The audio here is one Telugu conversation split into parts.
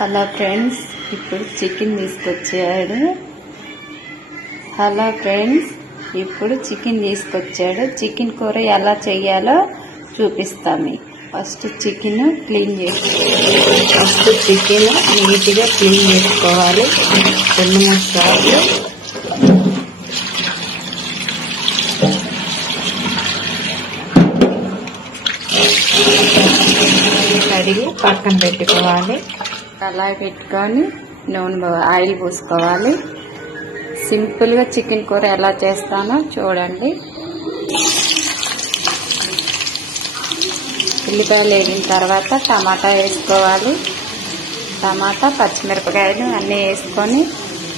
హలో ఫ్రెండ్స్ ఇప్పుడు చికెన్ తీసుకొచ్చాడు. హలో ఫ్రెండ్స్ ఇప్పుడు చికెన్ తీసుకొచ్చాడు. చికెన్ కూర ఎలా చేయాలో చూపిస్తాము ఫస్ట్ చికెన్ క్లీన్ చేసి ఫస్ట్ చికెన్ నీట్గా క్లీన్ చేసుకోవాలి. రెండు మూడు సార్లు. కడిగి పక్కన పెట్టుకోవాలి. కళాయి పెట్టుకొని నూనె ఆయిల్ పోసుకోవాలి. సింపుల్గా చికెన్ కూర ఎలా చేస్తానో చూడండి. ఉల్లిపాయలు వేగిన తర్వాత టమాటా వేసుకోవాలి. టమాటా పచ్చిమిరపకాయలు అన్నీ వేసుకొని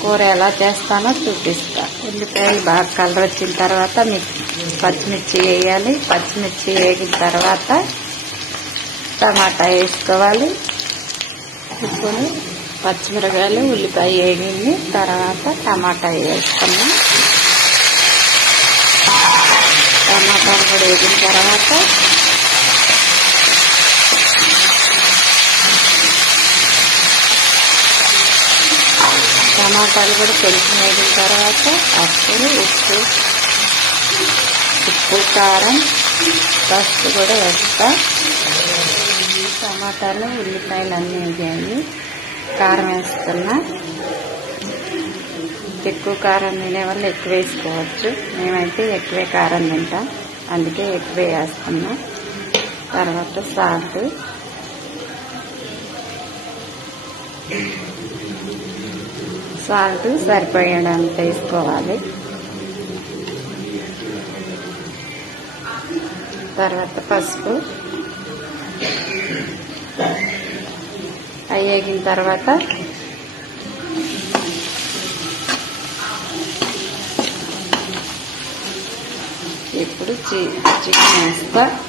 కూర ఎలా చేస్తానో చూపిస్తా. ఉల్లిపాయలు బాగా కలర్ వచ్చిన తర్వాత పచ్చిమిర్చి వేయాలి. పచ్చిమిర్చి వేగిన తర్వాత టమాటా వేసుకోవాలి. పెట్టుకొని పచ్చిమిరకాయలు ఉల్లిపాయ వేగింది. తర్వాత టమాటా వేసుకున్నాం. టమాటా కూడా వేగిన తర్వాత టమాటాలు కూడా కొంచెం వేగిన తర్వాత అప్పుడు ఉప్పు ఉప్పు కారం పసుపు కూడా వేస్తా. టమాటాలు ఉల్లిపాయలు అన్నీ వేయాలి కారం వేసుకున్నా. ఎక్కువ కారం తినే వాళ్ళు ఎక్కువ వేసుకోవచ్చు. మేమైతే ఎక్కువే కారం తింటాం. అందుకే ఎక్కువ వేసుకున్నా. తర్వాత సాల్ట్. సాల్ట్ సరిపోయేంత వేసుకోవాలి. తర్వాత పసుపు. అవి వేగిన తర్వాత ఇప్పుడు చి- చికెన్ వేస్తా.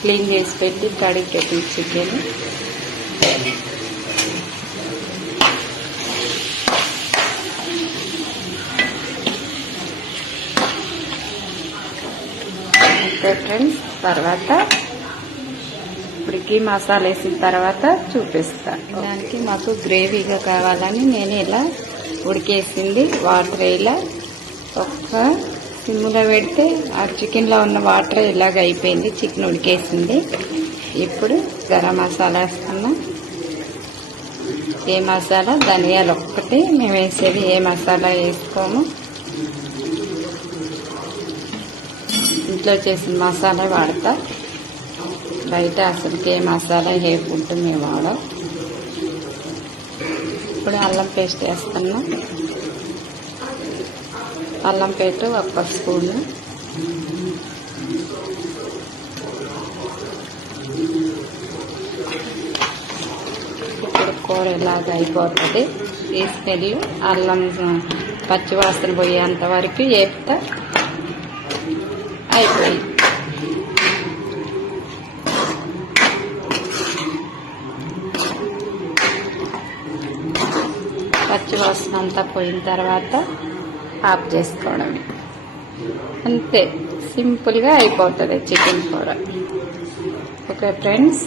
క్లీన్ చేసి పెట్టి కడిగి పెట్టి చికెన్. ఫ్రెండ్స్ తర్వాత ఇప్పటికి మసాలా వేసిన తర్వాత చూపిస్తాను దానికి మాకు గ్రేవీగా కావాలని నేను ఇలా ఉడికేసింది. వాటర్ ఇలా ఒక్క సిమ్లో పెడితే ఆ చికెన్లో ఉన్న వాటర్ ఇలాగ అయిపోయింది. చికెన్ ఉడికేసింది. ఇప్పుడు గరం మసాలా వేసుకున్నాం ఏ మసాలా? ధనియాలు ఒక్కటి. మేము వేసేది ఏ మసాలా వేసుకోము. ఇంట్లో చేసిన మసాలా వాడతా. బయట అసలుకి ఏ మసాలా ఏ ఫుడ్ మేము వాడం. ఇప్పుడు అల్లం పేస్ట్ వేస్తున్నాం. అల్లం పేస్ట్ ఒక్క స్పూను. ఇప్పుడు కూర ఇలాగ అయిపోతుంది. తీసుకెళ్ళి అల్లం పచ్చివాసన పోయేంత వరకు వేపుతా. అయిపోయింది. పచ్చివాసన అంతా పోయిన తర్వాత ఆఫ్ చేసుకోవడం. అంతే. సింపుల్గా అయిపోతుంది చికెన్ కూర. Okay friends?